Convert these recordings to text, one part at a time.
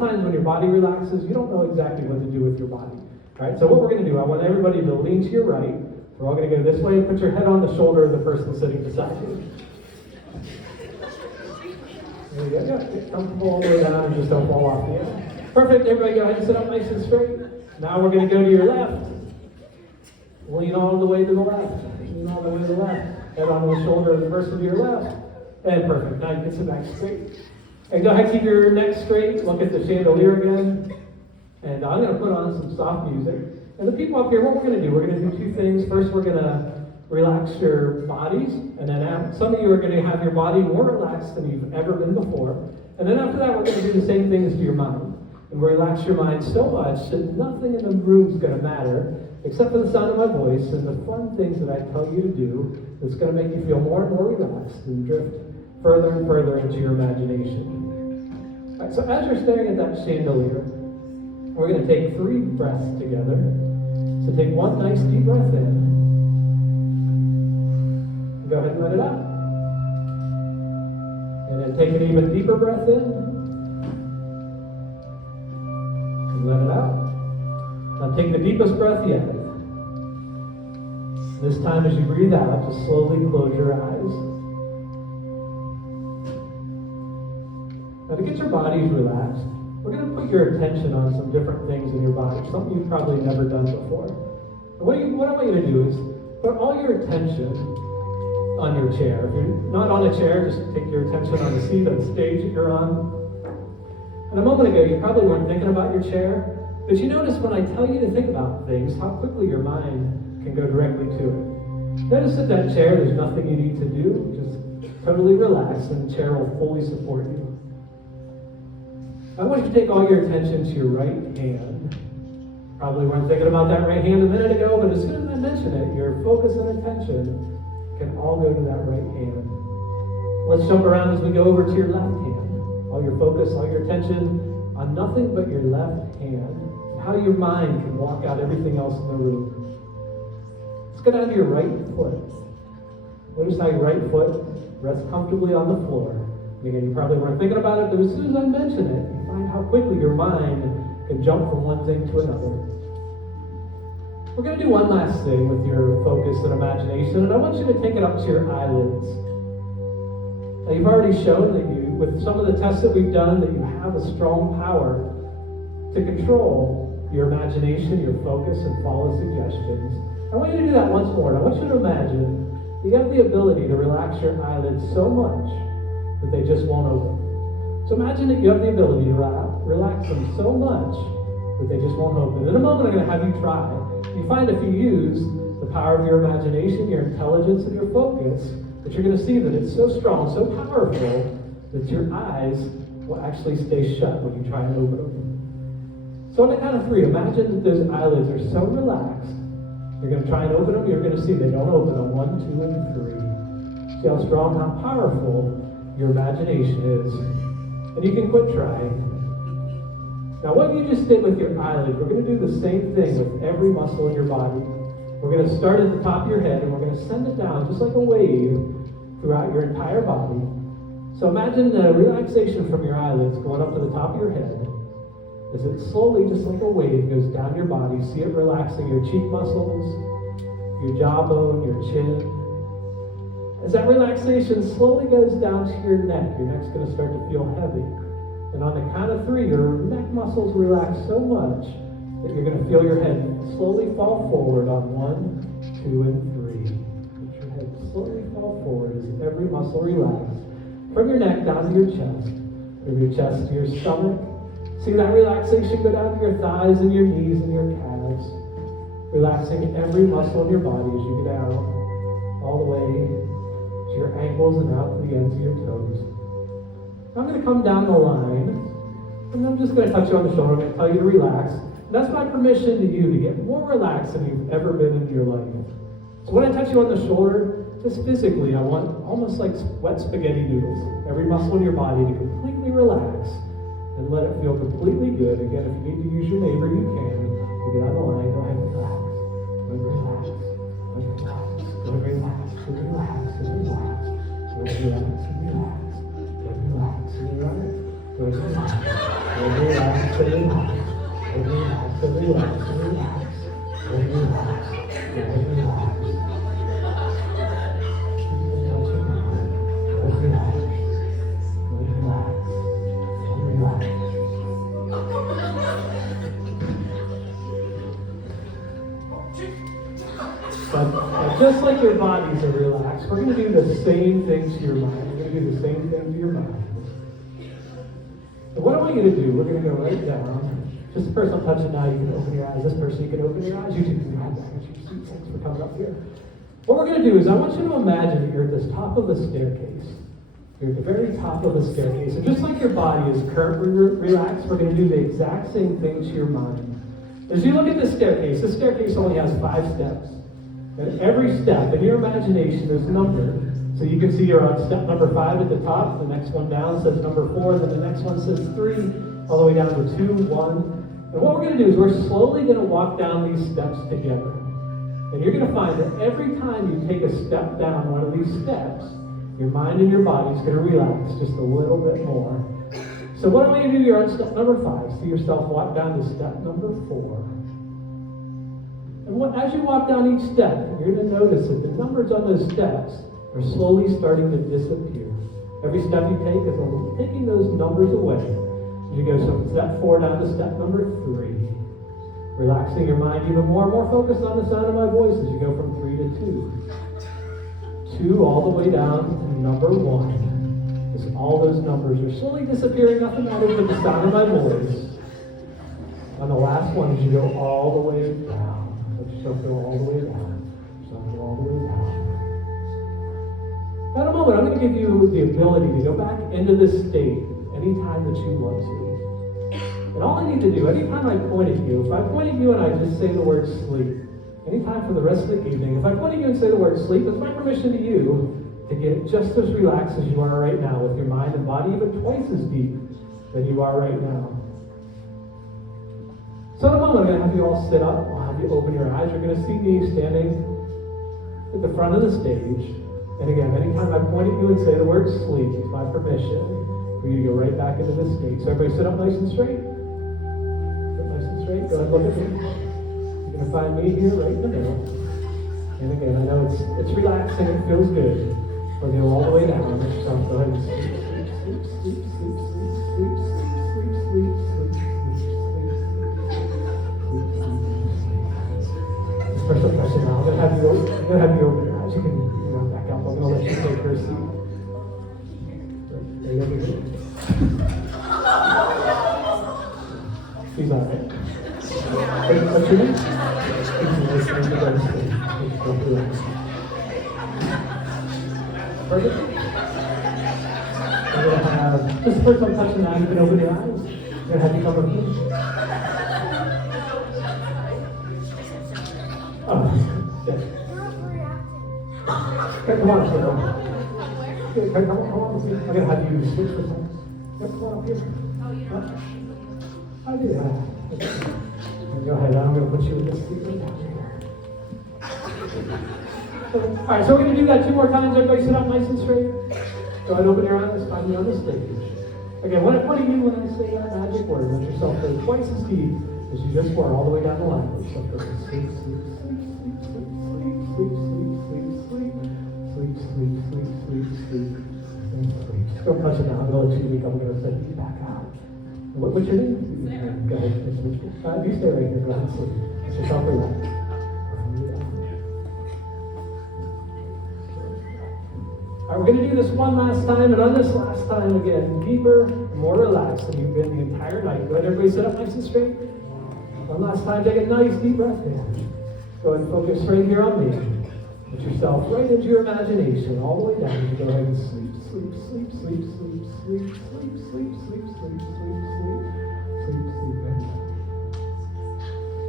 Sometimes when your body relaxes, you don't know exactly what to do with your body. Right? So what we're going to do, I want everybody to lean to your right. We're all going to go this way. Put your head on the shoulder of the person sitting beside you. There you go. Yeah, get comfortable all the way down and just don't fall off the end. Perfect. Everybody go ahead and sit up nice and straight. Now we're going to go to your left. Lean all the way to the left. Lean all the way to the left. Head on the shoulder of the person to your left. And perfect. Now you can sit back straight. And go ahead and keep your neck straight. Look at the chandelier again. And I'm going to put on some soft music. And the people up here, what we're going to do, we're going to do two things. First, we're going to relax your bodies. And then some of you are going to have your body more relaxed than you've ever been before. And then after that, we're going to do the same things to your mind. And relax your mind so much that nothing in the room is going to matter except for the sound of my voice and the fun things that I tell you to do that's going to make you feel more and more relaxed and drift further and further into your imagination. All right, so as you're staring at that chandelier, we're going to take 3 breaths together. So take one nice deep breath in. Go ahead and let it out. And then take an even deeper breath in. And let it out. Now take the deepest breath yet. This time as you breathe out, just slowly close your eyes. Now to get your bodies relaxed, we're going to put your attention on some different things in your body, something you've probably never done before. And what I want you to do is put all your attention on your chair. If you're not on a chair, just take your attention on the seat, on the stage that you're on. And a moment ago, you probably weren't thinking about your chair, but you notice when I tell you to think about things, how quickly your mind can go directly to it. Notice that that chair, there's nothing you need to do. Just totally relax, and the chair will fully support you. I want you to take all your attention to your right hand. Probably weren't thinking about that right hand a minute ago, but as soon as I mention it, your focus and attention can all go to that right hand. Let's jump around as we go over to your left hand. All your focus, all your attention on nothing but your left hand. How your mind can block out everything else in the room. Let's go down to your right foot. Notice how your right foot rests comfortably on the floor. And again, you probably weren't thinking about it, but as soon as I mention it, you find how quickly your mind can jump from one thing to another. We're going to do one last thing with your focus and imagination, and I want you to take it up to your eyelids. Now, you've already shown that you, with some of the tests that we've done, that you have a strong power to control your imagination, your focus, and follow suggestions. I want you to do that once more. And I want you to imagine that you have the ability to relax your eyelids so much that they just won't open. So imagine that you have the ability to relax them so much that they just won't open. In a moment, I'm going to have you try. You find if you use the power of your imagination, your intelligence, and your focus, that you're going to see that it's so strong, so powerful, that your eyes will actually stay shut when you try and open them. So on the count of 3, imagine that those eyelids are so relaxed. You're going to try and open them. You're going to see they don't open on 1, 2, and 3. See how strong, how powerful your imagination is. And you can quit trying. Now what you just did with your eyelids, we're going to do the same thing with every muscle in your body. We're going to start at the top of your head, and we're going to send it down just like a wave throughout your entire body. So imagine the relaxation from your eyelids going up to the top of your head as it slowly, just like a wave, goes down your body. See it relaxing your cheek muscles, your jawbone, your chin. As that relaxation slowly goes down to your neck's going to start to feel heavy. And on the count of 3, your neck muscles relax so much that you're going to feel your head slowly fall forward on 1, 2, and 3. Let your head slowly fall forward as every muscle relaxes. From your neck down to your chest. From your chest to your stomach. See that relaxation go down to your thighs and your knees and your calves. Relaxing every muscle in your body as you get down all the way to your ankles and out to the ends of your toes. I'm going to come down the line, and I'm just going to touch you on the shoulder. I'm going to tell you to relax. And that's my permission to you to get more relaxed than you've ever been in your life. So when I touch you on the shoulder, just physically, I want almost like wet spaghetti noodles. Every muscle in your body to completely relax and let it feel completely good. Again, if you need to use your neighbor, you can. You get on the line, go ahead and relax. Go and relax. Go and relax. Go and relax. Go and relax. Go and relax. Go and relax. Go and relax. Go and relax. Go and relax. Good. Relax and relax. Relax and relax and relax. And relax. And relax. But just like your bodies are relaxed, we're going to do the same thing to your mind. We're going to do the same thing to your mind. So what I want you to do, we're going to go right down. Just the person I'm touching now, you can open your eyes. This person, you can open your eyes. You two can have that. Thanks for coming up here. What we're going to do is I want you to imagine that you're at the top of the staircase. You're at the very top of the staircase. And just like your body is currently relaxed, we're going to do the exact same thing to your mind. As you look at the staircase only has 5 steps. And every step in your imagination is numbered. So you can see you're on step number 5 at the top. The next one down says number 4. Then the next one says 3. All the way down to 2, 1. And what we're going to do is we're slowly going to walk down these steps together. And you're going to find that every time you take a step down one of these steps, your mind and your body is going to relax just a little bit more. So what I want you to do, you're on step number 5. See yourself walk down to step number 4. And as you walk down each step, you're going to notice that the numbers on those steps are slowly starting to disappear. Every step you take is taking those numbers away. As you go from step 4 down to step number 3. Relaxing your mind even more and more focused on the sound of my voice as you go from 3 to 2. 2 all the way down to number 1. As all those numbers are slowly disappearing, nothing matters but the sound of my voice. On the last one, as you go all the way down. Let yourself go all the way down. Let yourself go all the way down. Now in a moment, I'm going to give you the ability to go back into this state anytime that you want to. And all I need to do, anytime I point at you, if I point at you and I just say the word sleep, anytime for the rest of the evening, if I point at you and say the word sleep, it's my permission to you to get just as relaxed as you are right now, with your mind and body even twice as deep than you are right now. So in a moment, I'm going to have you all sit up. I'll have you open your eyes. You're going to see me standing at the front of the stage. And again, anytime I point at you and say the word sleep, it's my permission for you to go right back into this state. So everybody sit up nice and straight. Sit nice and straight. Go ahead and look at me. You're going to find me here right in the middle. And again, I know it's relaxing. It feels good. We'll go all the way down. So go ahead and sleep, sleep, sleep, sleep, sleep, sleep, sleep, sleep, sleep, sleep, sleep. This first question now, I'm going to have you open your eyes. You can back up. I'm going to let you take your seat. There you go. She's all right. What's your name? Perfect. We're going to have, just the first one touching now, you can open your eyes. We're going to have you come up here. Oh, yes. Okay, come on, Cheryl. Okay, come on. I'm going to have you switch with us. Yep, come on up here. I do that. Go ahead, I'm going to put you in this seat right down here. Alright, so we're going to do that 2 more times. Everybody sit up nice and straight. Go ahead, open your eyes. Find me on the stage. Again, what do you when I say that magic word? Let yourself go twice as deep as you just were all the way down the line. Let yourself go sleep, sleep, sleep, sleep, sleep, sleep, sleep, sleep, sleep, sleep, sleep, sleep, sleep, and sleep. Just go touch it now. I'm going to let you I'm going to send you back out. What's your name? Sarah. Go ahead. You stay right here. Go ahead and sleep. Let yourself relax. All right, we're going to do this one last time, and on this last time, again, deeper, more relaxed than you've been the entire night. Go ahead, everybody sit up nice and straight. One last time, take a nice deep breath in. Go ahead and focus right here on me. Put yourself right into your imagination, all the way down. You go ahead and sleep, sleep, sleep, sleep, sleep, sleep, sleep, sleep, sleep, sleep, sleep, sleep, sleep.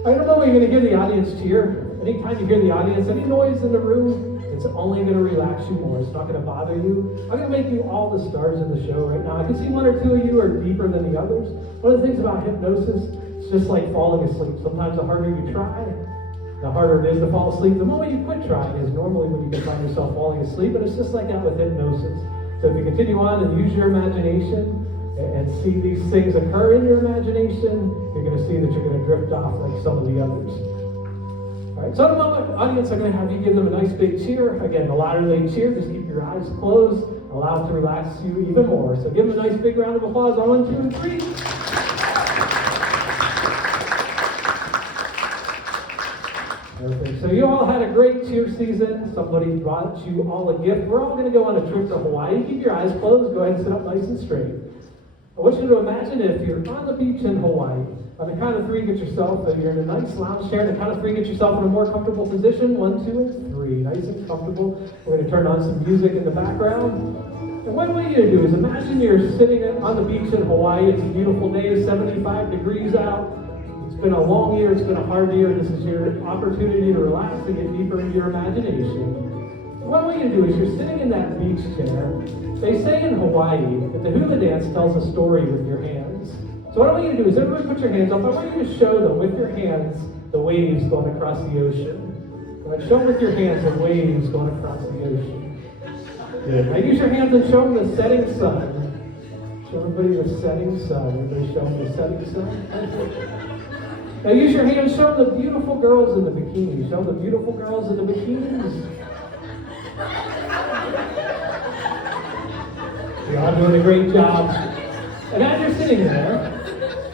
I don't know when you're going to hear the audience cheer. Anytime you hear the audience, any noise in the room, it's only going to relax you more. It's not going to bother you. I'm going to make you all the stars in the show right now. I can see 1 or 2 of you are deeper than the others. One of the things about hypnosis, it's just like falling asleep. Sometimes the harder you try, the harder it is to fall asleep. The moment you quit trying is normally when you can find yourself falling asleep, and it's just like that with hypnosis. So if you continue on and use your imagination, and see these things occur in your imagination, you're going to see that you're going to drift off like some of the others. All right, so in a moment, audience, I'm going to have you give them a nice big cheer. Again, the louder they cheer, just keep your eyes closed. Allow it to relax you even more. So give them a nice big round of applause on 1, 2, and 3. Perfect. So you all had a great cheer season. Somebody brought you all a gift. We're all going to go on a trip to Hawaii. Keep your eyes closed. Go ahead and sit up nice and straight. I want you to imagine if you're on the beach in Hawaii. On the count of 3, get yourself, you're in a nice lounge chair. On the count of 3, get yourself in a more comfortable position. 1, 2, and 3. Nice and comfortable. We're going to turn on some music in the background. And what I want you to do is imagine you're sitting on the beach in Hawaii. It's a beautiful day, 75 degrees out. It's been a long year, it's been a hard year. This is your opportunity to relax and get deeper into your imagination. What I want you to do is you're sitting in that beach chair. They say in Hawaii that the hula dance tells a story with your hands. So what I want you to do is everybody put your hands up. I want you to show them with your hands the waves going across the ocean. Right, show them with your hands the waves going across the ocean. Good. Now use your hands and show them the setting sun. Show everybody the setting sun. Everybody show them the setting sun. Now use your hands, show them the beautiful girls in the bikinis. Show them the beautiful girls in the bikinis. You're all doing a great job. And as you're sitting there,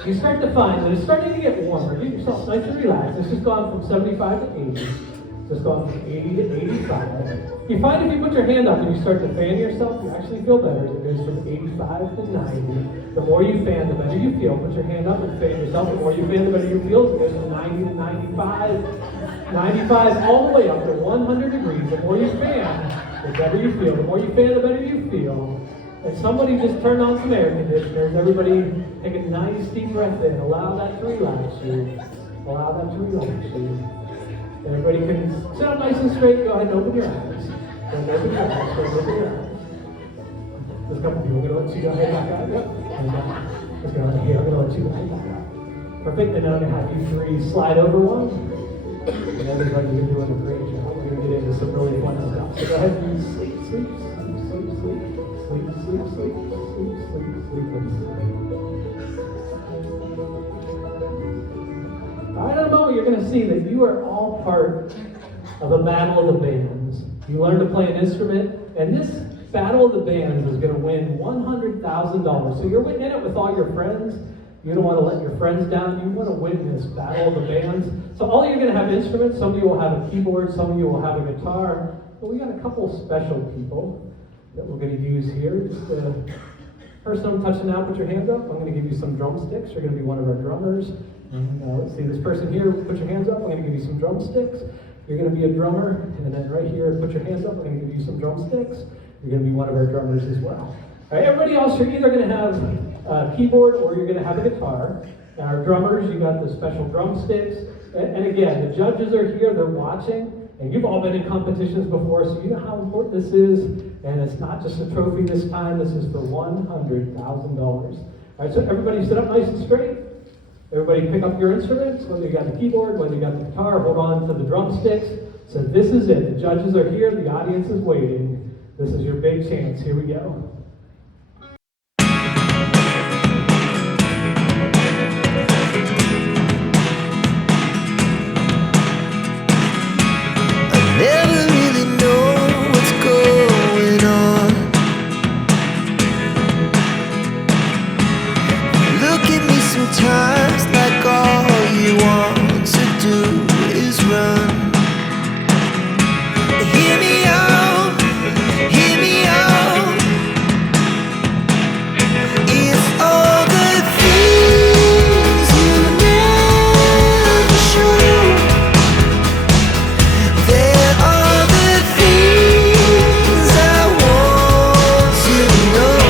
you start to find that it's starting to get warmer. Get yourself nice and relaxed. It's just gone from 75 to 80. It's just gone from 80 to 85. You find if you put your hand up and you start to fan yourself, you actually feel better. It goes from 85 to 90. The more you fan, the better you feel. Put your hand up and fan yourself. The more you fan, the better you feel. It goes from 90 to 95. 95 all the way up to 100 degrees. The more you fan, the better you feel. The more you fan, the better you feel. And somebody just turned on some air conditioners. Everybody take a nice deep breath in. Allow that to relax you. Allow that to relax you. Everybody can sit up nice and straight. Go ahead and open your eyes. Go ahead and open your eyes. Go ahead and open your eyes. There's a couple people. I'm going to let you go ahead back out. Yep. Let's go ahead here. I'm going to let you go ahead back out. Perfect. And now I'm going to have you 3 slide over one. And everybody, you're doing a great job. We're going to get into some really fun stuff. So go ahead and sleep, sleep, sleep, sleep, sleep. Sleep, sleep, sleep, sleep, sleep, sleep, and sleep. All right, in a moment, you're going to see that you are all part of a battle of the bands. You learn to play an instrument, and this battle of the bands is going to win $100,000. So you're in it with all your friends. You don't want to let your friends down. You want to win this battle of the bands. So all you're going to have instruments. Some of you will have a keyboard. Some of you will have a guitar. But we got a couple special people that we're going to use here. Just first I'm touching out, put your hands up. I'm going to give you some drumsticks. You're going to be one of our drummers. And let's see, this person here, put your hands up. I'm going to give you some drumsticks. You're going to be a drummer. And then right here, put your hands up. I'm going to give you some drumsticks. You're going to be one of our drummers as well. All right, everybody else, you're either going to have a keyboard or you're going to have a guitar. Now, our drummers, you got the special drumsticks. And again, the judges are here. They're watching. And you've all been in competitions before, so you know how important this is. And it's not just a trophy this time. This is for $100,000. All right, so everybody sit up nice and straight. Everybody pick up your instruments, whether you got the keyboard, whether you got the guitar, hold on to the drumsticks. So this is it. The judges are here. The audience is waiting. This is your big chance. Here we go. Never really know what's going on. Look at me sometimes like all you want to do is run. Hear me out, hear me out. It's all the things you never show. There are the things I want to know.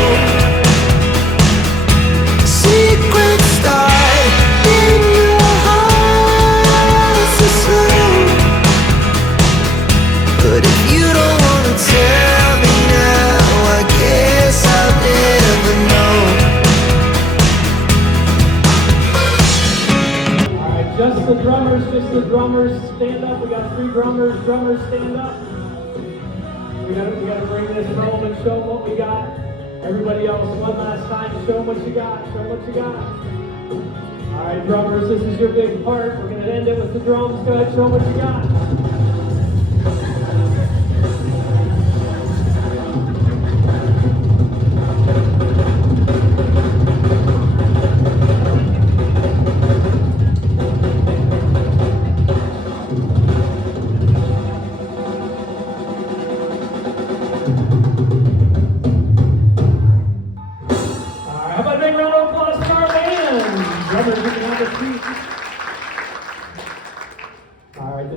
Secrets start in your heart so slow. But if you don't want to tell me now, I guess I'll never know. All right, just the drummers, stand up. We got 3 drummers. Drummers, stand up. We got to bring this home and show them what we got. Everybody else, one last time, show them what you got, show them what you got. All right, drummers, this is your big part. We're going to end it with the drums. Go ahead, show them what you got.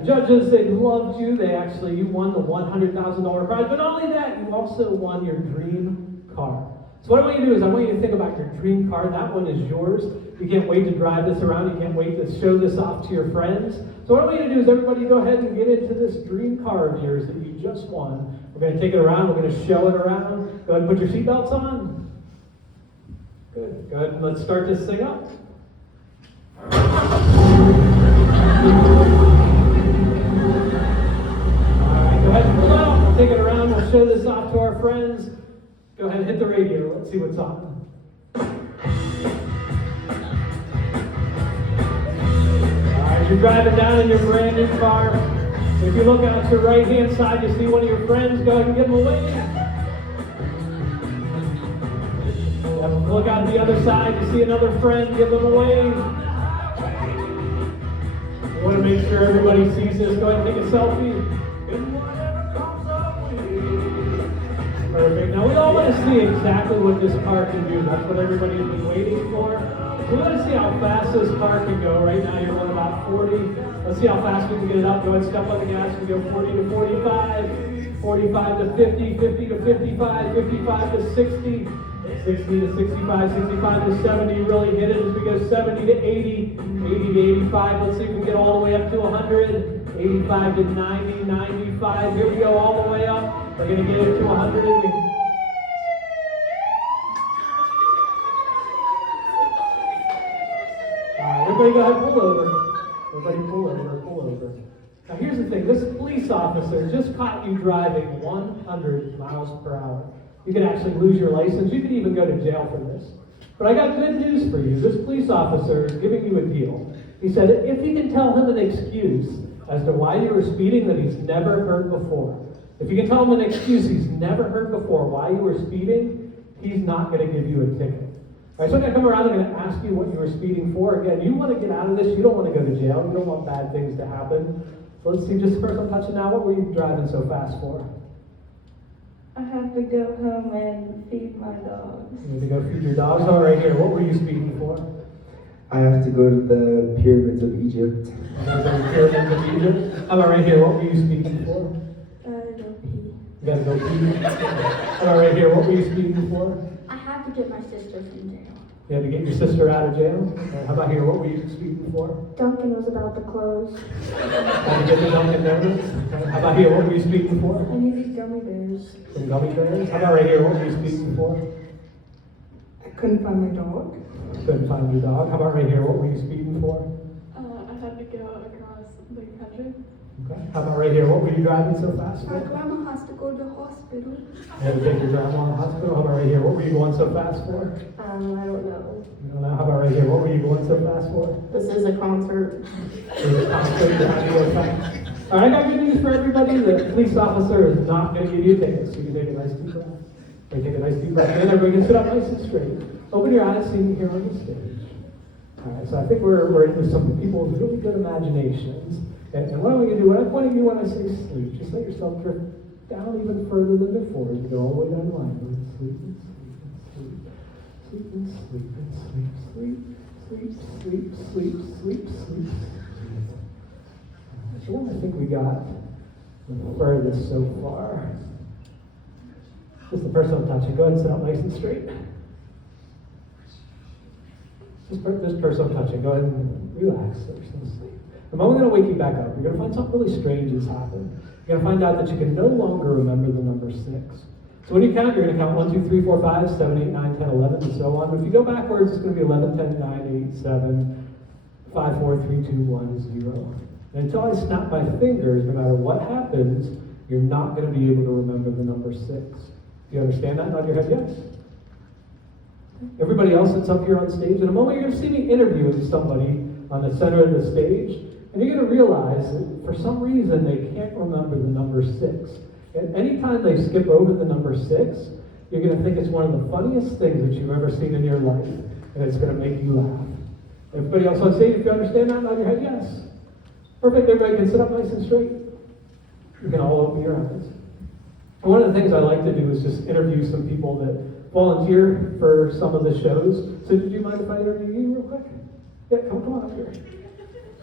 Judges, they loved you. You won the $100,000 prize. But not only that, you also won your dream car. So what I want you to do is I want you to think about your dream car. That one is yours. You can't wait to drive this around. You can't wait to show this off to your friends. So what I want you to do is everybody go ahead and get into this dream car of yours that you just won. We're going to take it around. We're going to show it around. Go ahead and put your seatbelts on. Good. Go ahead and let's start this thing up. Go ahead and pull out. We'll take it around. We'll show this off to our friends. Go ahead and hit the radio. Let's see what's on. All right, you're driving down in your brand new car. If you look out to your right-hand side, you see one of your friends. Go ahead and give them a wave. Look out to the other side. You see another friend. Give them a wave. You want to make sure everybody sees this. Go ahead and take a selfie. Perfect. Now we all want to see exactly what this car can do. That's what everybody's been waiting for. We want to see how fast this car can go. Right now you're going about 40. Let's see how fast we can get it up. Go ahead and step on the gas. We go 40 to 45, 45 to 50, 50 to 55, 55 to 60, 60 to 65, 65 to 70. Really hit it as we go 70 to 80, 80 to 85. Let's see if we can get all the way up to 100. 85 to 90, 95. Here we go all the way up. We're going to get it to 100. Everybody go ahead and pull over. Everybody pull over, pull over. Now here's the thing. This police officer just caught you driving 100 miles per hour. You could actually lose your license. You could even go to jail for this. But I got good news for you. This police officer is giving you a deal. He said if you can tell him an excuse as to why you were speeding that he's never heard before. If you can tell him an excuse he's never heard before why you were speeding, he's not going to give you a ticket. All right, so I'm going to come around and I'm going to ask you what you were speeding for. Again, you want to get out of this. You don't want to go to jail. You don't want bad things to happen. So let's see, just first I'm touching now. What were you driving so fast for? I have to go home and feed my dogs. You need to go feed your dogs? All right, here. What were you speeding for? I have to go to the pyramids of Egypt. How about right here? What were you speaking for? Go pee. You gotta go pee. How about right here? What were you speaking for? I have to get my sister from jail. You had to get your sister out of jail? How about here? What were you speaking for? Duncan was about to close. Had to get the Dunkin' Donuts? How about here? What were you speaking for? I need these gummy bears. Some gummy bears? How about right here? What were you speaking for? I couldn't find my dog. Couldn't find your dog. How about right here? What were you speaking for? I had to go across the country. Okay. How about right here? What were you driving so fast My for? grandma has to go to the hospital. You had to take your grandma to the hospital. How about right here? What were you going so fast for? I don't know. You don't know. How about right here? What were you going so fast for? This is a concert. There's a concert behind you. Okay. All right, I got good news for everybody. The police officer is not going to give you a ticket, so you can take a nice deep breath. Take a nice deep breath in. Everybody can sit up nice and straight. Open your eyes, see me here on the stage. All right, so I think we're into some people's really good imaginations. And what I'm going to do, when I'm pointing you when I say sleep, just let yourself drift down even further than before. You go all the way down the line. Sleep and sleep and sleep. Sleep and sleep and sleep. Sleep, sleep, sleep, sleep, sleep, sleep. So what I think we got the furthest so far. This is the first I'm touching. Go ahead and sit up nice and straight. This person I'm touching, go ahead and relax. There's no sleep. The moment I'm going to wake you back up, you're going to find something really strange has happened. You're going to find out that you can no longer remember the number 6. So when you count, you're going to count 1, 2, 3, 4, 5, 7, 8, 9, 10, 11, and so on. But if you go backwards, it's going to be 11, 10, 9, 8, 7, 5, 4, 3, 2, 1, 0. And until I snap my fingers, no matter what happens, you're not going to be able to remember the number 6. Do you understand that? Nod your head yes. Everybody else that's up here on stage, in a moment you're going to see me interviewing somebody on the center of the stage, and you're going to realize that for some reason they can't remember the number 6. And anytime they skip over the number 6, you're going to think it's one of the funniest things that you've ever seen in your life, and it's going to make you laugh. Everybody else on stage, if you understand that, nod your head yes. Perfect, everybody can sit up nice and straight. You can all open your eyes. And one of the things I like to do is just interview some people that volunteer for some of the shows. So did you mind if I interview you real quick? Yeah, come on up here.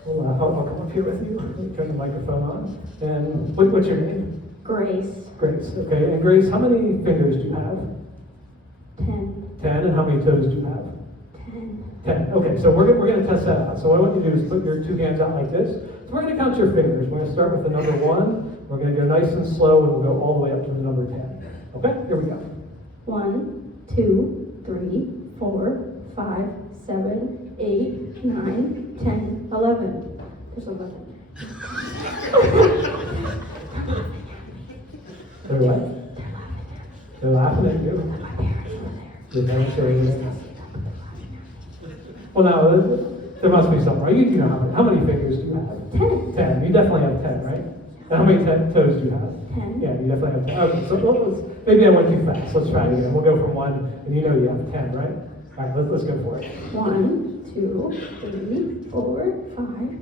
Well, I'll come up here with you. Let me turn the microphone on. And what's your name? Grace. Grace, okay. And Grace, how many fingers do you have? 10. 10, and how many toes do you have? 10. Okay, so we're going to test that out. So what I want you to do is put your 2 hands out like this. So we're going to count your fingers. We're going to start with the number 1. We're going to go nice and slow, and we'll go all the way up to the number 10. Okay, here we go. 1, 2, 3, 4, 5, 7, 8, 9, 10, 11. There's 11. They're what? They're laughing at you. Your parents are in there. Well, now, there must be some, right? You know how many fingers do you have? 10. 10. You definitely have 10, right? And how many toes do you have? 10. Yeah, you definitely have 10. Okay, so maybe I went too fast. Let's try it again. We'll go from 1, and you know you have 10, right? All right, let's go for it. 1, 2, 3, 4, 5,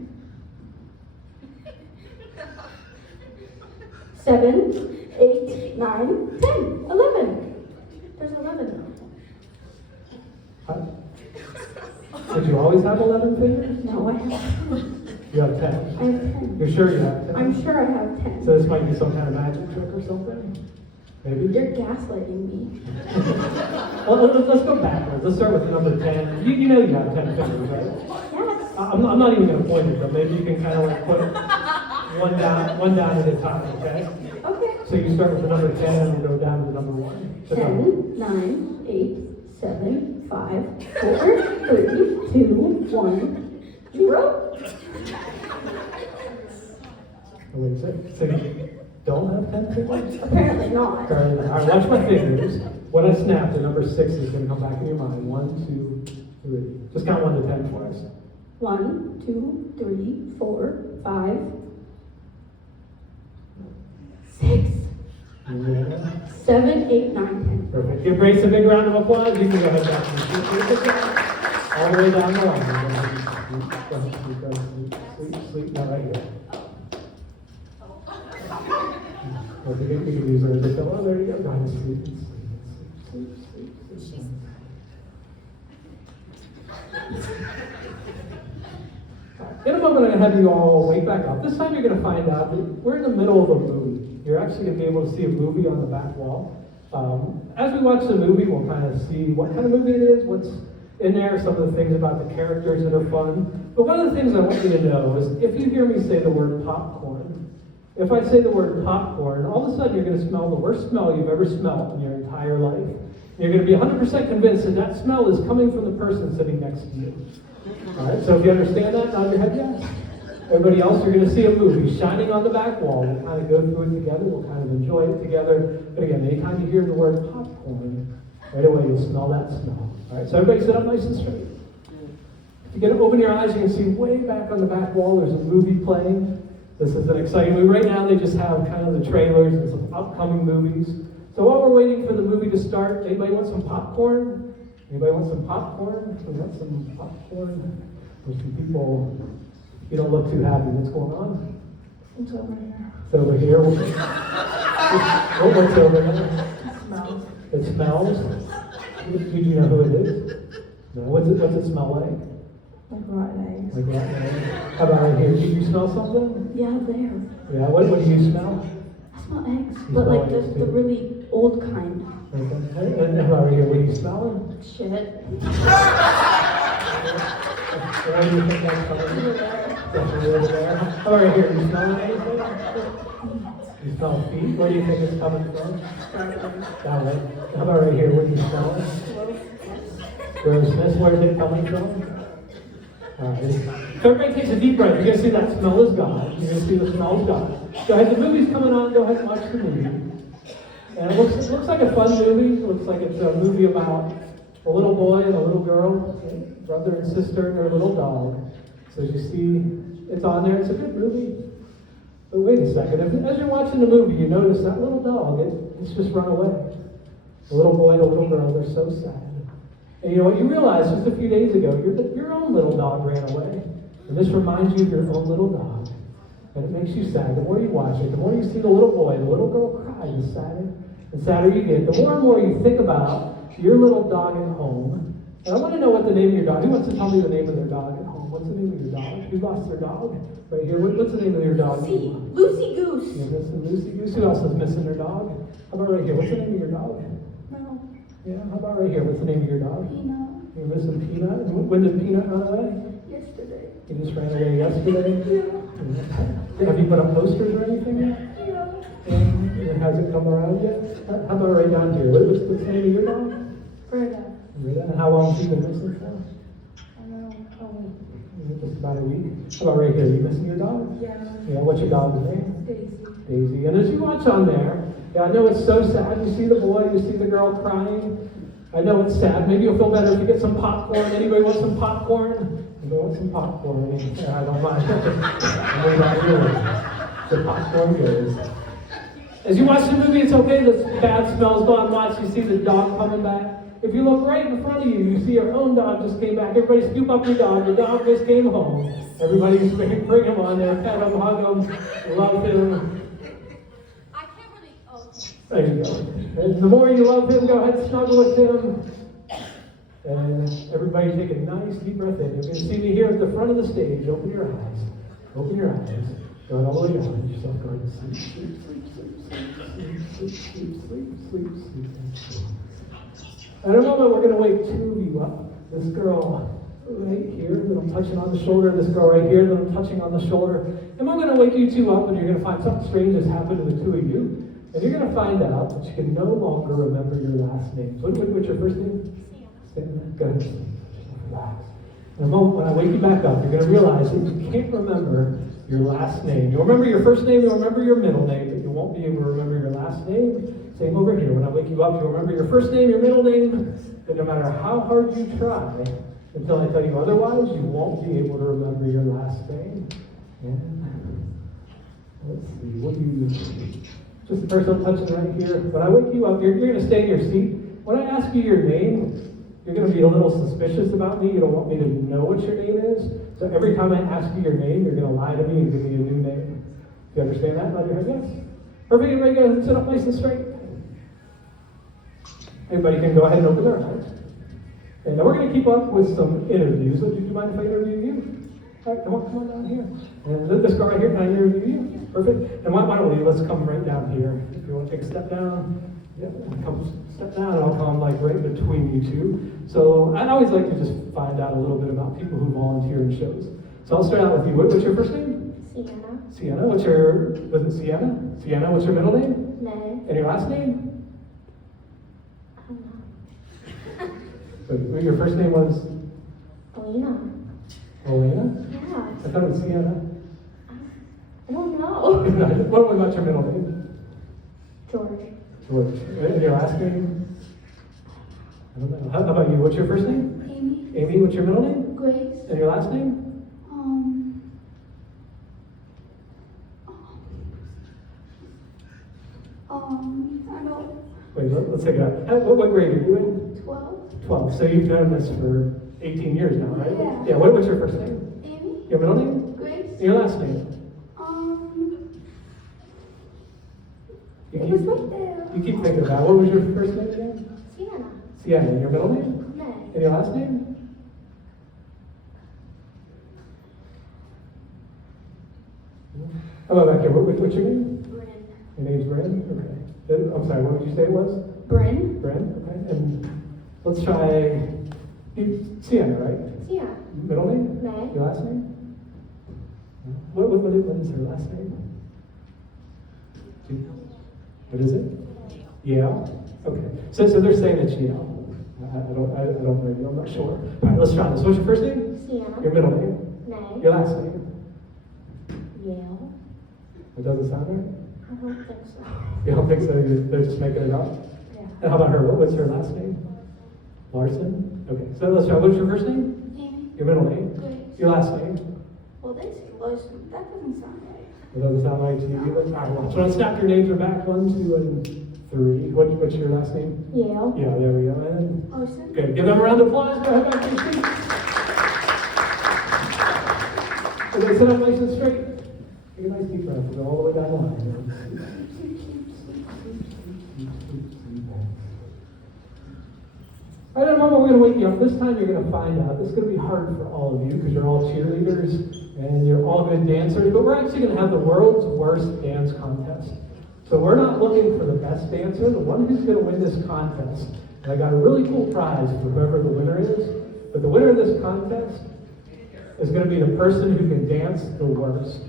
7, 8, 9, 10, 11. There's 11. Did you always have 11 fingers? No, I have 10. You have 10. I have 10. You're sure you have 10? I'm sure I have 10. So this might be some kind of magic trick or something? Maybe? You're gaslighting me. Well, let's go backwards. Let's start with the number 10. You know you have 10 fingers, right? Yes. I'm not even going to point it, but maybe you can kind of like put one down at a time, okay? Okay. So you start with the number 10 and then go down to the number 1. So 10, 9, 8, 7, 5, 4, 3, 2, 1, 0. Wait a second. So you don't have 10 fingers? Apparently not. All right, watch my fingers. When I snap, the number 6 is going to come back in your mind. 1, 2, 3. Just count 1 to 10 for us. 1, 2, 3, 4, 5, 6, Yeah. 7, 8, 9, 10. Perfect. Give Grace a big round of applause. You can go ahead back and all the way down the line. Sleep. Now right here. You can use her as a pillow. There you go. Go ahead and sleep. In a moment, I'm going to have you all wake back up. This time, you're going to find out that we're in the middle of a movie. You're actually going to be able to see a movie on the back wall. As we watch the movie, we'll kind of see what kind of movie it is, what's in there, some of the things about the characters that are fun. But one of the things I want you to know is if you hear me say the word popcorn, if I say the word popcorn, all of a sudden you're going to smell the worst smell you've ever smelled in your entire life. You're going to be 100% convinced that that smell is coming from the person sitting next to you. All right, so if you understand that, nod your head yes. Everybody else, you're going to see a movie shining on the back wall. We'll kind of go through it together. We'll kind of enjoy it together. But again, anytime you hear the word popcorn, right away you'll smell that smell. All right, so everybody sit up nice and straight. If you can open your eyes, you can see way back on the back wall, there's a movie playing. This is an exciting movie. Right now, they just have kind of the trailers and some upcoming movies. So while we're waiting for the movie to start, anybody want some popcorn? Anybody want some popcorn? We want some popcorn. There's some people, you don't look too happy. What's going on? It's over here. It's over here. What's over there? It smells. It smells? Do you know who it is? No. What's it smell like? Like rotten eggs. Like rotten eggs? How about right here? Do you smell something? Yeah, there. Yeah, what do you smell? I smell eggs. You But smell like eggs, the too? really old kind. Okay. And how about right here? What are you smelling? Shit. Where do you think that's coming from? Definitely over there. How about right here? You smelling anything? You smell feet? Where do you think it's coming from? That way. How about right here? What do you smell? Grossness. Where's it coming from? Alright. So everybody takes a deep breath. You're going to see that smell is gone. You're going to see the smell is gone. Go ahead. The movie's coming on. Go ahead and watch the movie. And it looks like a fun movie. It looks like it's a movie about A little boy and a little girl, brother and sister and their little dog. So as you see, it's on there. It's a good movie. But wait a second. As you're watching the movie, you notice that little dog, it's just run away. The little boy and the little girl, they're so sad. And you know what? You realize just a few days ago, your own little dog ran away. And this reminds you of your own little dog. And it makes you sad. The more you watch it, the more you see the little boy, the little girl cry, the sadder and sadder you get. The more and more you think about your little dog at home. And I want to know what the name of your dog. Who wants to tell me the name of their dog at home? What's the name of your dog? Who lost their dog? Right here. What's the name of your dog? Lucy Goose. You're missing Lucy Goose. Who else is missing their dog? How about right here? What's the name of your dog? No. Yeah. How about right here? What's the name of your dog? Peanut. You're missing Peanut. And when did Peanut run away? Yesterday. He just ran away yesterday. Yeah. Have you put up posters or anything yet? Yeah. And has it come around yet? How about right down here? What's the name of your dog? Brenda. And how long have you been missing for? I know. Just about a week. How about right here? You missing your dog? Yeah. Yeah, what's your dog's name? Daisy. Daisy. And as you watch on there, yeah, I know it's so sad. You see the boy, you see the girl crying. I know it's sad. Maybe you'll feel better if you get some popcorn. Anybody want some popcorn? Anybody want some popcorn? Yeah, I don't mind. I'm way back here. The popcorn goes. As you watch the movie, it's okay. The bad smells gone. Watch. You see the dog coming back. If you look right in front of you, you see your own dog just came back. Everybody scoop up your dog. The dog just came home. Everybody bring him on there, pet him, hug him, love him. There you go. And the more you love him, go ahead and snuggle with him. And everybody take a nice deep breath in. You're going to see me here at the front of the stage. Open your eyes. Open your eyes. Go all the way down. Let yourself go to sleep, sleep, sleep, sleep, sleep, sleep, sleep, sleep, sleep, sleep. In a moment, we're going to wake two of you up. This girl right here that I'm touching on the shoulder, this girl right here that I'm touching on the shoulder. And I'm going to wake you two up, and you're going to find something strange has happened to the two of you. And you're going to find out that you can no longer remember your last names. What's your first name? Sienna. Go ahead. Relax. In a moment, when I wake you back up, you're going to realize that you can't remember your last name. You'll remember your first name, you'll remember your middle name, but you won't be able to remember your last name. Same over here. When I wake you up, you'll remember your first name, your middle name, but no matter how hard you try, until I tell you otherwise, you won't be able to remember your last name. And let's see, what do you do? Just the person I'm touching right here. When I wake you up, you're going to stay in your seat. When I ask you your name, you're going to be a little suspicious about me. You don't want me to know what your name is. So every time I ask you your name, you're going to lie to me and give me a new name. Do you understand that? Nod your head, yes. Perfect. Everybody go ahead and sit up nice and straight. Everybody can go ahead and open their eyes. And now we're going to keep up with some interviews. Would you mind if I interview you? All right, come on down here. And this girl right here, can I interview you? Perfect. And why don't we, let's come right down here. If you want to take a step down, yeah, come step down, and I'll come like right between you two. So I always like to just find out a little bit about people who volunteer in shows. So I'll start out with you. What's your first name? Sienna. Sienna. Was it Sienna? Sienna, what's your middle name? May. And your last name? I don't know. But your first name was? Elena. Elena? Yeah. I thought it was Sienna. I don't know. What about your middle name? George. George. And your last name? I don't know. How about you? What's your first name? Amy. Amy, what's your middle name? Grace. And your last name? I don't. Wait, let's take it out. What grade are you in? 12. 12. So you've known this for 18 years now, right? Yeah. Yeah, what's your first name? Amy. Your middle name? Grace. And your last name? It was right there. You keep thinking about it. What was your first name again? Sienna. Sienna. And your middle name? May. And your last name? How about back here? What's your name? Bryn. Your name's Bryn? Okay. I'm sorry, what did you say it was? Bryn. Bryn? Okay. And let's try Sienna, right? Sienna. Middle name? May. Your last name? What is her last name? What is it? Yale? Okay. So they're saying it's Yale. I don't really know. I'm not sure. All right, let's try this. What's your first name? Sienna. Your middle name? May. Your last name? Yale. It doesn't sound right? I don't think so. You don't think so? They're just making it up? Yeah. And how about her? What's her last name? Larson? Okay, so let's try. What's your first name? Amy. Your middle name? Good. Your last name? Well, this lotion, that doesn't sound right. It doesn't sound right to you either? All right, well, so let's snap your names are back. 1, 2, and 3. What's your last name? Yale. Yeah, there we go. And Ocean. good. Give them a round of applause. Go ahead back to your seat. Okay, sit up nice and straight. Take a nice deep breath. Go all the way down the line. All right, in a moment we're going to wake you up. This time you're going to find out. This is going to be hard for all of you because you're all cheerleaders and you're all good dancers, but we're actually going to have the world's worst dance contest. So we're not looking for the best dancer, the one who's going to win this contest. And I got a really cool prize for whoever the winner is. But the winner of this contest is going to be the person who can dance the worst.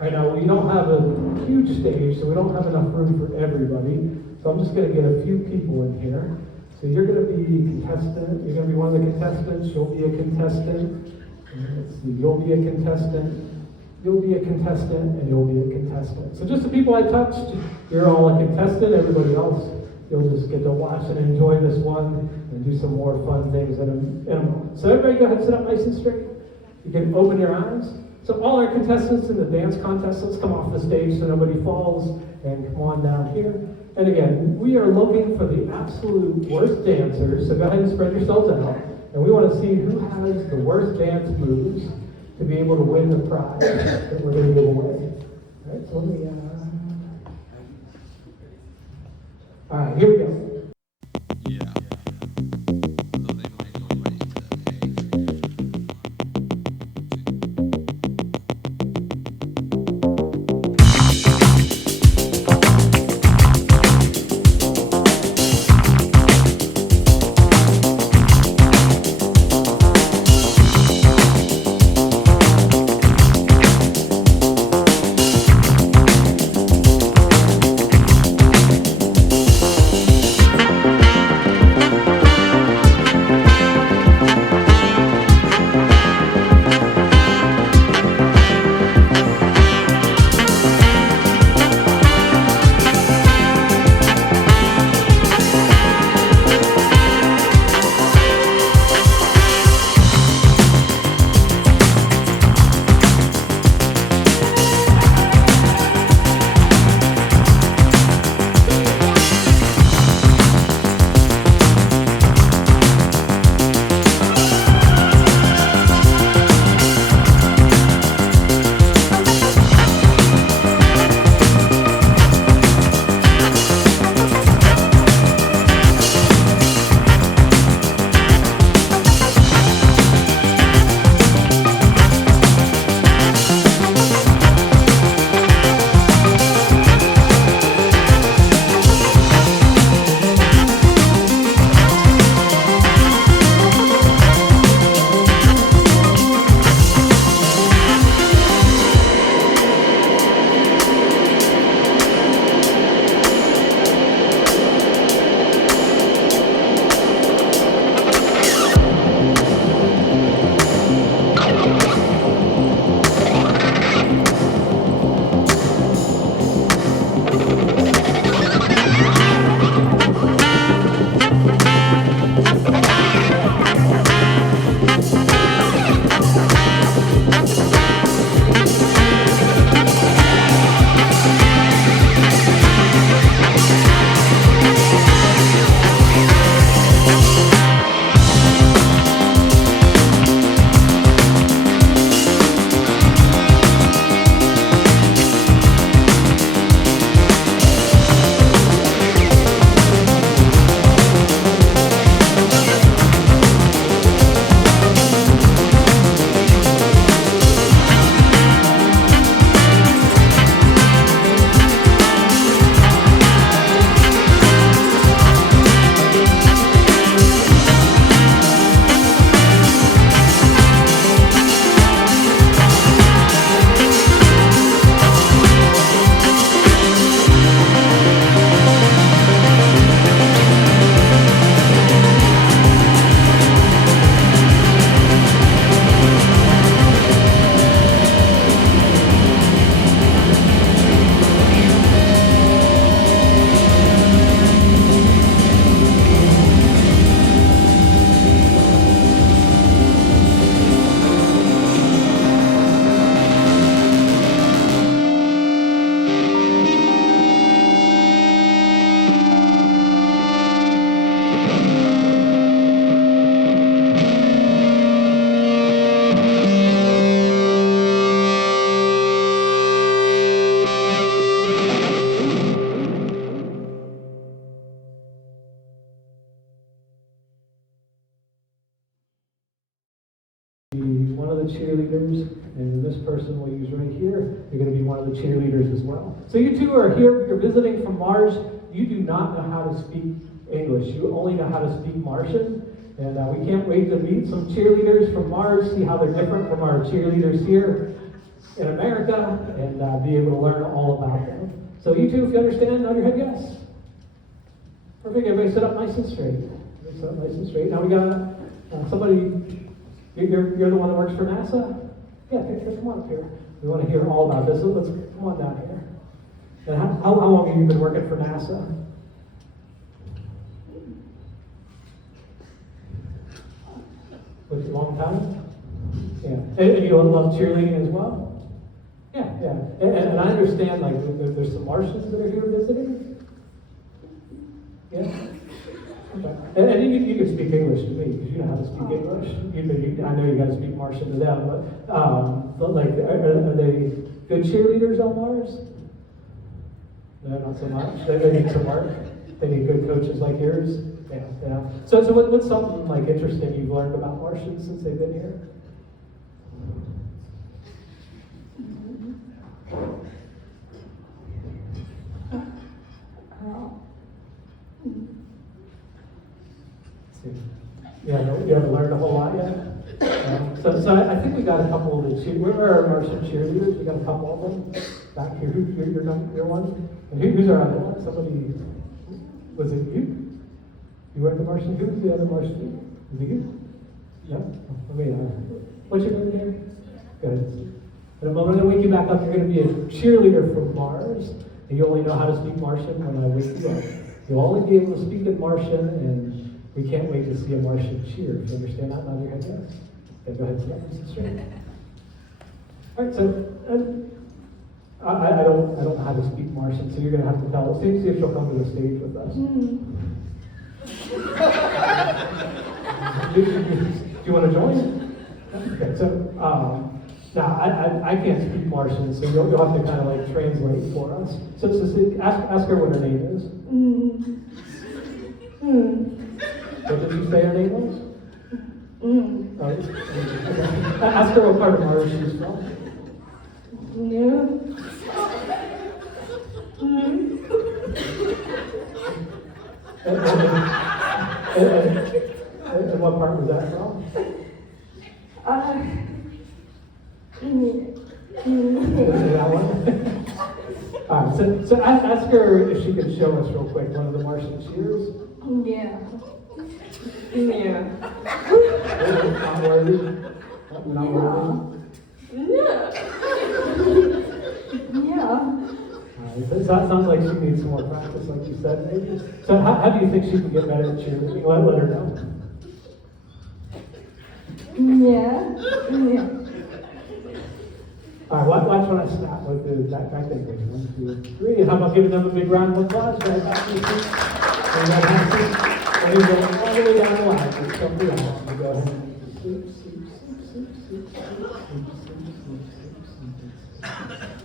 Right now, we don't have a huge stage, so we don't have enough room for everybody. So I'm just going to get a few people in here. So you're going to be a contestant. You're going to be one of the contestants. You'll be a contestant. Let's see. You'll be a contestant. You'll be a contestant, and you'll be a contestant. So just the people I touched, you're all a contestant. Everybody else, you'll just get to watch and enjoy this one and do some more fun things in a moment. So everybody go ahead and sit up nice and straight. You can open your eyes. So all our contestants in the dance contest, let's come off the stage so nobody falls, and come on down here. And again, we are looking for the absolute worst dancers, so go ahead and spread yourselves out. And we want to see who has the worst dance moves to be able to win the prize that we're going to give away. All right, so let me, all right, here we go. cheerleaders, and this person we'll use right here, you're going to be one of the cheerleaders as well. So you two are here, you're visiting from Mars. You do not know how to speak English. You only know how to speak Martian. And we can't wait to meet some cheerleaders from Mars, see how they're different from our cheerleaders here in America, and be able to learn all about them. So you two, if you understand, nod your head yes. Perfect, everybody sit up nice and straight. Everybody sit up nice and straight. Now we got somebody, you're the one that works for NASA? Yeah, come on up here. We want to hear all about this, so let's come on down here. And how long have you been working for NASA? A long time? Yeah. And you love cheerleading as well? Yeah. And I understand, like, there's some Martians that are here visiting? Yeah? Okay. And you can speak English to me, because you know how to speak English. I know you got to speak Martian to them, but like, are they good cheerleaders on Mars? No, not so much. They need some work. They need good coaches like yours. Yeah. So what's something like interesting you've learned about Martians since they've been here? Yeah, you haven't learned a whole lot yet. So I think we got a couple of the where are our Martian cheerleaders? We got a couple of them back here. You're one. And who's our other one? Somebody, was it you? You were the Martian? Who was the other Martian? Was it you? No? What's your name? Good. In a moment, I'm going to wake you back up. You're going to be a cheerleader from Mars, and you only know how to speak Martian when I wake you up. You'll only be able to speak in Martian, and we can't wait to see a Martian cheer. Do you understand that? Nod your head yes. Okay, go ahead, sit up, straight. All right, so I don't know how to speak Martian, so you're going to have to tell us. See if she'll come to the stage with us. Do you want to join? Okay, so now I can't speak Martian, so you'll have to kind of like translate for us. So ask her what her name is. What did you say her name was? Okay. Ask her what part of Mars she's from. And what part was that from? That one? All right, so ask her if she can show us real quick one of the Martian cheers. Yeah. Not worthy? Not worthy? Yeah. Alright, so that sounds like she needs some more practice, like you said, maybe. So how do you think she can get better at cheerleading? Let her know. Yeah. Alright, watch when I snap with that back thing. 1, 2, 3. And how about giving them a big round of applause? Right back to the seat. And then have you go all the way down the line. Just come down. You go ahead and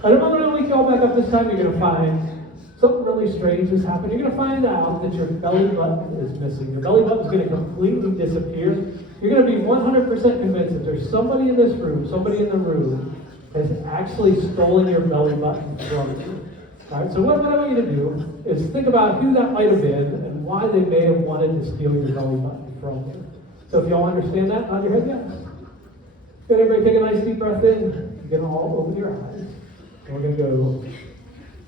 I don't know when I wake you all back up this time, you're going to find something really strange has happened. You're going to find out that your belly button is missing. Your belly button is going to completely disappear. You're going to be 100% convinced that there's somebody in this room, somebody in the room, has actually stolen your belly button from you. All right, so what I want you to do is think about who that might have been and why they may have wanted to steal your belly button from you. So if you all understand that, nod your head yes. Good, everybody take a nice deep breath in. You're going to all open your eyes. And we're going to go.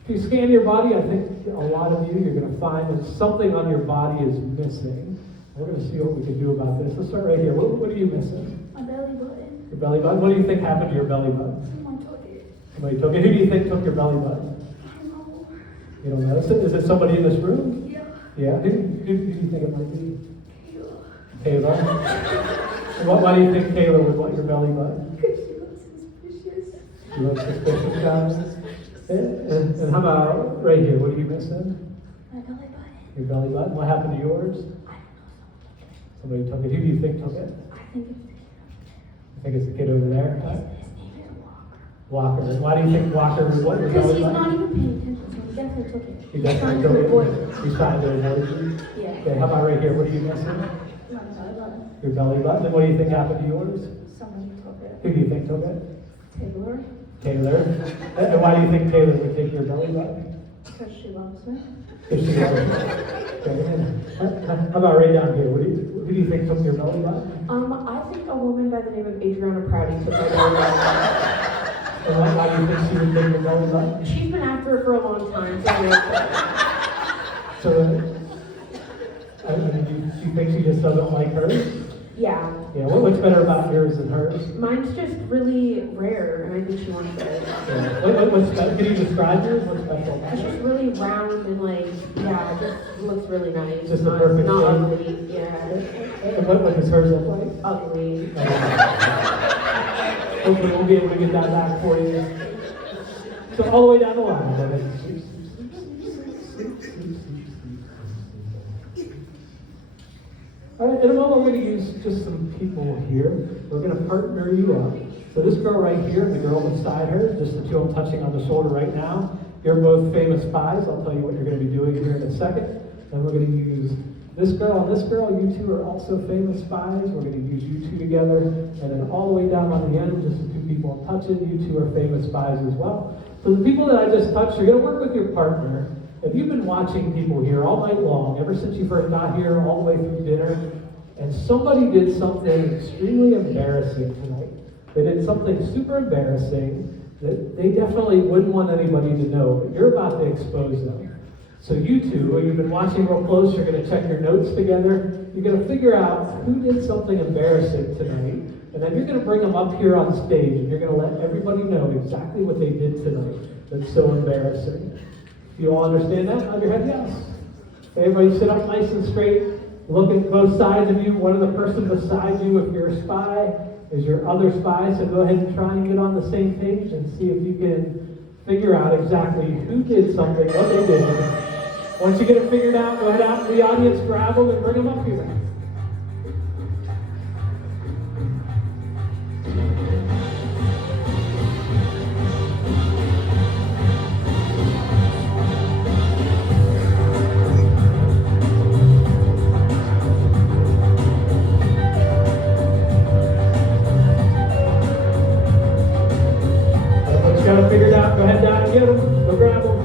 If you scan your body, I think a lot of you, you're going to find that something on your body is missing. We're going to see what we can do about this. Let's start right here. What are you missing? My belly button. Your belly button? What do you think happened to your belly button? Someone took it. Somebody took it. Who do you think took your belly button? I don't know. You don't know? Is it somebody in this room? Yeah. Yeah? Who do you think it might be? Kayla. Kayla? Why do you think Kayla would want your belly button? Because she looks suspicious. You look suspicious, guys? And how about right here? What are you missing? My belly button. Your belly button? What happened to yours? I don't know. Somebody took it. Who do you think took it? I think it's I think it's the kid over there. his name is Walker. Walker. Why do you think Walker would want your Because belly he's button? not even paying attention, so he definitely took it. He definitely took it. He's trying to avoid you. Yeah. Okay, how about right here? What are you missing? My belly button. Your belly button. And what do you think happened to yours? Somebody took it. Who do you think took it? Taylor. Taylor. And why do you think Taylor would take your belly button? Because she loves me. If she loves you. Okay. How about right down here? Who do you think took your belly button? I think a woman by the name of Adriana Prouty took my belly button. And why do you think she would take your belly button? She's been after it for a long time, so I know. So, do you think she just doesn't like hers? Yeah. Yeah, what's better about yours than hers? Mine's just really rare, and I think she wants it. Yeah. What's special? Can you describe yours? What's special about It's it? just really round and like, yeah, it just looks really nice. Just the perfect not shape. ugly, yeah. And what does hers look like? Ugly. Hopefully we'll be able to get that back for you. So all the way down the line. All right, in a moment we're going to use just some people here. We're going to partner you up. So this girl right here and the girl beside her, just the two I'm touching on the shoulder right now, you're both famous spies. I'll tell you what you're going to be doing here in a second. And we're going to use this girl and this girl. You two are also famous spies. We're going to use you two together. And then all the way down on the end, just the two people I'm touching, you two are famous spies as well. So the people that I just touched, you're going to work with your partner. If you've been watching people here all night long, ever since you first got here, all the way through dinner, and somebody did something extremely embarrassing tonight. They did something super embarrassing that they definitely wouldn't want anybody to know, but you're about to expose them. So you two, who you've been watching real close, you're going to check your notes together. You're going to figure out who did something embarrassing tonight, and then you're going to bring them up here on stage, and you're going to let everybody know exactly what they did tonight that's so embarrassing. Do you all understand that? Nod your head yes. Everybody sit up nice and straight. Look at both sides of you. One of the person beside you, if you're a spy, is your other spy. So go ahead and try and get on the same page and see if you can figure out exactly who did something, what they did. Once you get it figured out, go ahead out to the audience, grab them, and bring them up here. Got it figured out, go ahead down and get them, go grab them.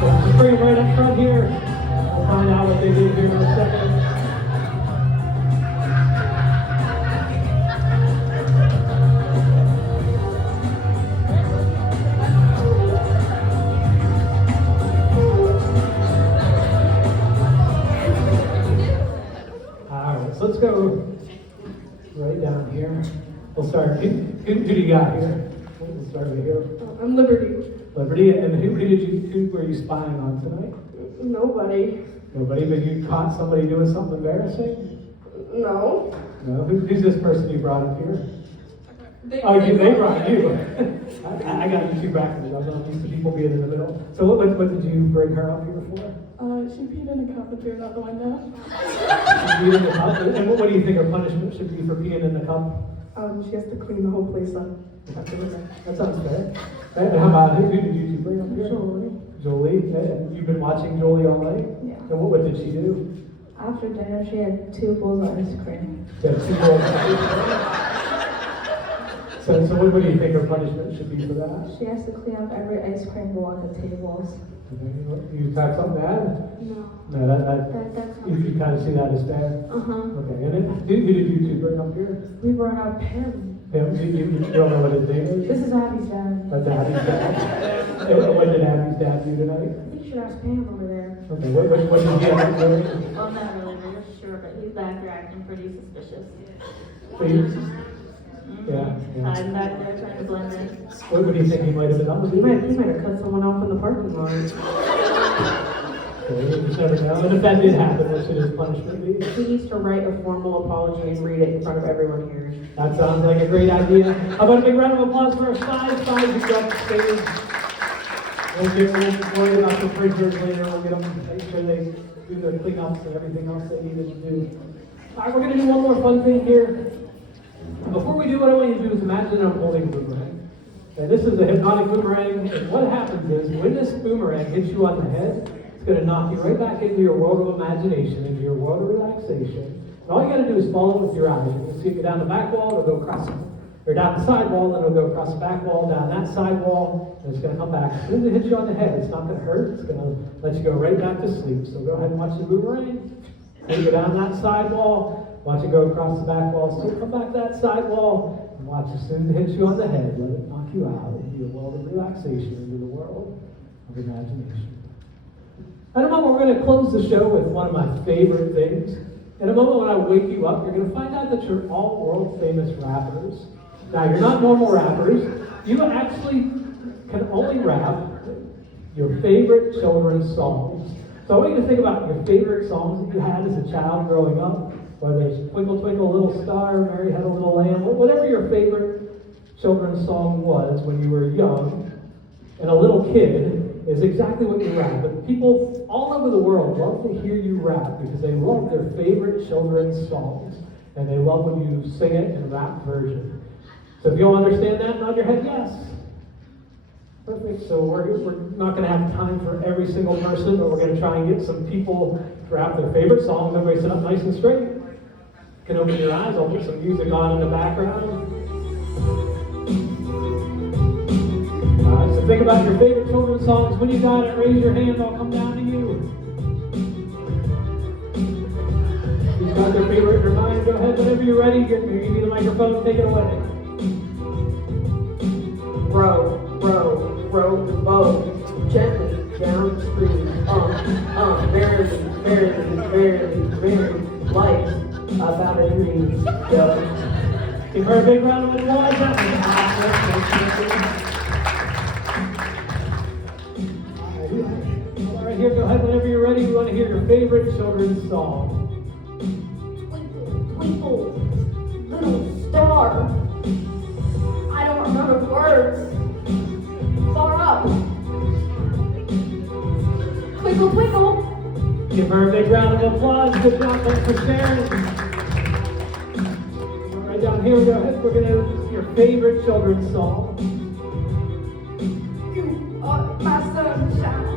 So just bring them right up front here. We'll find out what they did here in a second. Let's go right down here. We'll start. Who do you got here? We'll start right here. I'm Liberty. Liberty, and who were you spying on tonight? Nobody. Nobody, but you caught somebody doing something embarrassing? No. No. Who's this person you brought up here? They brought you. I got you two backwards. I'm not used to people being in the middle. So what did you bring her up here for? She peed in a cup and threw it out the window. She peed in the cup? And what do you think her punishment should be for peeing in the cup? She has to clean the whole place up. That sounds fair. And how about who did you two bring up here? Jolie. Jolie? And you've been watching Jolie all night? Yeah. And what did she do? After dinner, she had 2 bowls of ice cream. She had 2 bowls of ice cream. So what do you think her punishment should be for that? She has to clean up every ice cream bowl on the tables. You have something to add? No. No, That's you kind of see that as fair? Uh-huh. Okay, and then who did you two bring up here? We brought up him. Him? You don't know what his name is? This is Abby's dad. That's Abby's dad. And what did Abby's dad do tonight? I think you should ask Pam over there. Okay, what did he have to do? Well, not really, we're just sure, but he's back there acting pretty suspicious. So yeah. I'm back there trying to blend in. What do you think he might have been up to? He might have cut someone off in the parking lot. Okay, you just never know. And if that did happen, what should his punishment be? He needs to write a formal apology and read it in front of everyone here. That sounds like a great idea. How about a big round of applause for our spies who got the stage. We'll worry about the prisoners later. We'll get them, make sure they do their cleanups and everything else they needed to do. All right, we're going to do one more fun thing here. Before we do, what I want you to do is imagine I'm holding a boomerang. And this is a hypnotic boomerang. And what happens is when this boomerang hits you on the head, it's going to knock you right back into your world of imagination, into your world of relaxation. And all you got to do is follow it with your eyes. You can see it go down the back wall, it'll go across, or down the side wall, then it'll go across the back wall, down that side wall, and it's going to come back. As soon as it hits you on the head, it's not going to hurt. It's going to let you go right back to sleep. So go ahead and watch the boomerang. Then you go down that side wall, watch it go across the back wall, so come back that side wall, and watch as soon as it hits you on the head, let it knock you out into your world of relaxation, into the world of imagination. In a moment, we're going to close the show with one of my favorite things. In a moment, when I wake you up, you're going to find out that you're all world-famous rappers. Now, you're not normal rappers. You actually can only rap your favorite children's songs. So I want you to think about your favorite songs that you had as a child growing up, whether it's Twinkle Twinkle Little Star, Mary Had a Little Lamb, whatever your favorite children's song was when you were young and a little kid, is exactly what you rap. But people all over the world love to hear you rap because they love their favorite children's songs, and they love when you sing it in a rap version. So if you all understand that, nod your head yes. Perfect. So we're not going to have time for every single person, but we're going to try and get some people to rap their favorite songs. Everybody sit up nice and straight. You can open your eyes. I'll put some music on in the background. So think about your favorite children's songs. When you got it, raise your hand. I'll come down to you. Who's got their favorite in your mind? Go ahead. Whenever you're ready, give me the microphone. Take it away. Row the boat gently downstream. Barely, light about a dream. Give her a big round of applause. All right, here, go ahead. Whenever you're ready, we want to hear your favorite children's song. Twinkle, little star. I don't remember the words. Far up. Twinkle, twinkle. Give her a big round of applause. Good job, thanks for sharing. Right down here, we go ahead. We're going to your favorite children's song. You are my sunshine.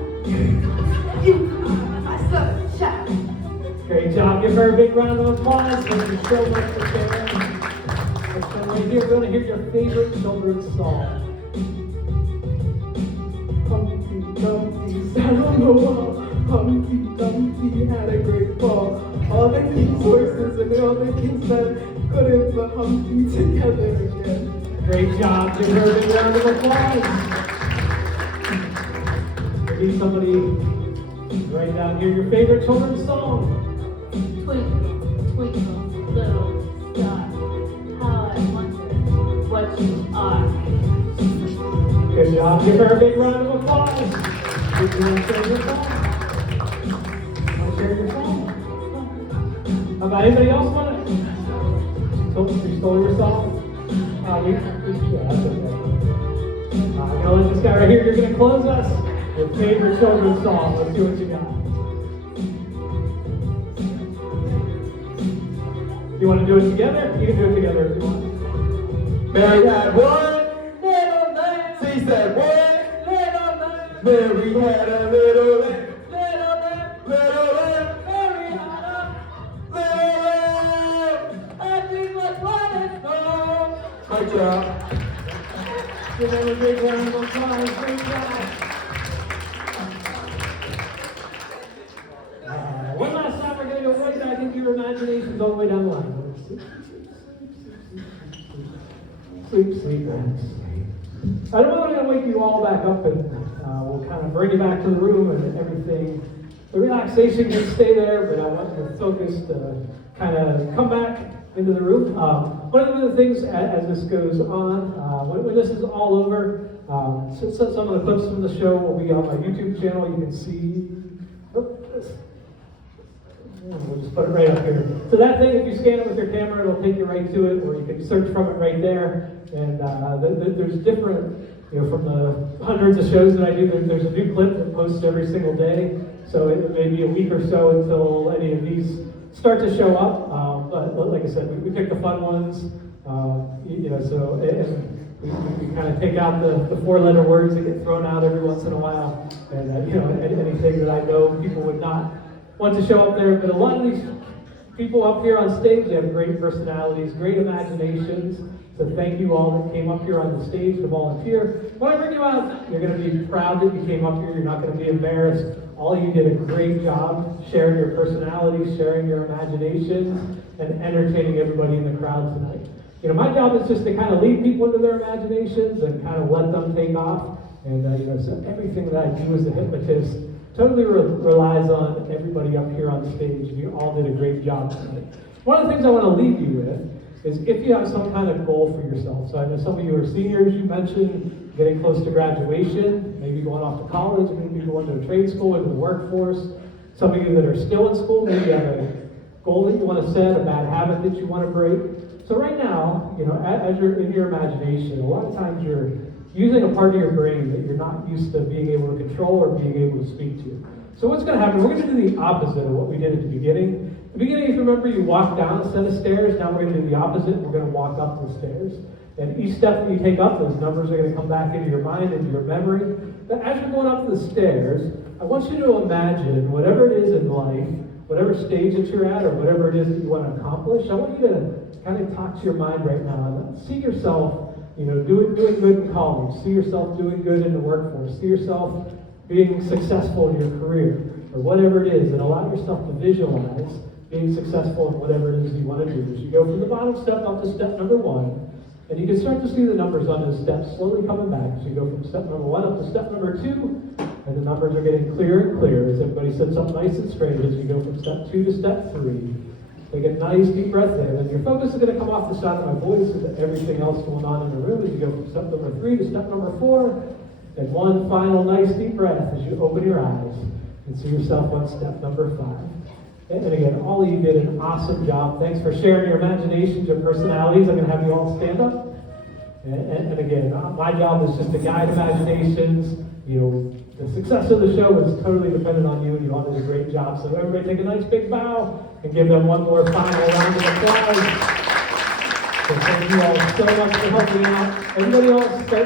You are my sunshine. Great job. Give her a big round of applause. Thank you so much for sharing. Let's come right here. We're going to hear your favorite children's song. Humpty Dumpty sat on the wall. Humpty Dumpty had a great fall. All the king's horses and all the king's men couldn't put Humpty together again. Great job. Give her a big round of applause. Maybe somebody right down here, your favorite children's song. Twinkle, twinkle, little star, how I wonder what you are. Good job. Give her a big round of applause. Did you want to share your song? Want to share your song? How about anybody else want it? You stole your song? Yeah, that's okay. You know, this guy right here, you're going to close us with favorite children's song. Let's see what you got. You want to do it together? You can do it together if you want. Mary had one little lamb. She said one little lamb. Mary had a little lamb. Little lamb. Little lamb. Mary had a little lamb. And she was running home. Good job. Give them a big round of applause. Great job. One last time, we're going to go right back into your imaginations all the way down the line. Sleep, and sleep. I don't know if I'm going to wake you all back up, and we'll kind of bring you back to the room and everything. The relaxation can stay there, but I want your focus to kind of come back into the room. One of the things as this goes on, when this is all over, so some of the clips from the show will be on my YouTube channel. You can see. We'll just put it right up here. So that thing, if you scan it with your camera, it'll take you right to it, or you can search from it right there. And there's different, from the hundreds of shows that I do, there's a new clip that posts every single day. So it may be a week or so until any of these start to show up. But like I said, we pick the fun ones. So We kind of take out the four-letter words that get thrown out every once in a while, and anything that I know people would not want to show up there. But a lot of these people up here on stage, they have great personalities, great imaginations. So thank you all that came up here on the stage to volunteer. When I bring you out, you're going to be proud that you came up here. You're not going to be embarrassed. All of you did a great job sharing your personalities, sharing your imaginations, and entertaining everybody in the crowd tonight. My job is just to kind of lead people into their imaginations and kind of let them take off. And so everything that I do as a hypnotist totally relies on everybody up here on stage. You all did a great job tonight. One of the things I want to leave you with is if you have some kind of goal for yourself. So I know some of you are seniors. You mentioned getting close to graduation, maybe going off to college, maybe going to a trade school, into the workforce. Some of you that are still in school, maybe you have a goal that you want to set, a bad habit that you want to break. So right now, as you're in your imagination, a lot of times you're using a part of your brain that you're not used to being able to control or being able to speak to. So what's going to happen, we're going to do the opposite of what we did at the beginning. At the beginning, if you remember, you walk down a set of stairs. Now we're going to do the opposite. We're going to walk up the stairs. And each step that you take up, those numbers are going to come back into your mind, into your memory. But as you're going up the stairs, I want you to imagine whatever it is in life, whatever stage that you're at, or whatever it is that you want to accomplish, I want you to kind of talk to your mind right now and see yourself, doing good in college. See yourself doing good in the workforce. See yourself being successful in your career, or whatever it is, and allow yourself to visualize being successful in whatever it is you want to do. As you go from the bottom step up to step number 1, and you can start to see the numbers on those steps slowly coming back. As you go from step number 1 up to step number 2, and the numbers are getting clearer and clearer as everybody sits up nice and straight. As you go from step 2 to step 3, take a nice deep breath in, and your focus is going to come off the sound of my voice and everything else going on in the room. As you go from step number 3 to step number 4, and one final nice deep breath as you open your eyes and see yourself on step number 5. And again, all of you did an awesome job. Thanks for sharing your imaginations, your personalities. I'm going to have you all stand up. And again, my job is just to guide imaginations. The success of the show is totally dependent on you, and you all did a great job. So everybody take a nice big bow and give them one more final round of applause. So thank you all so much for helping out. Everybody else, start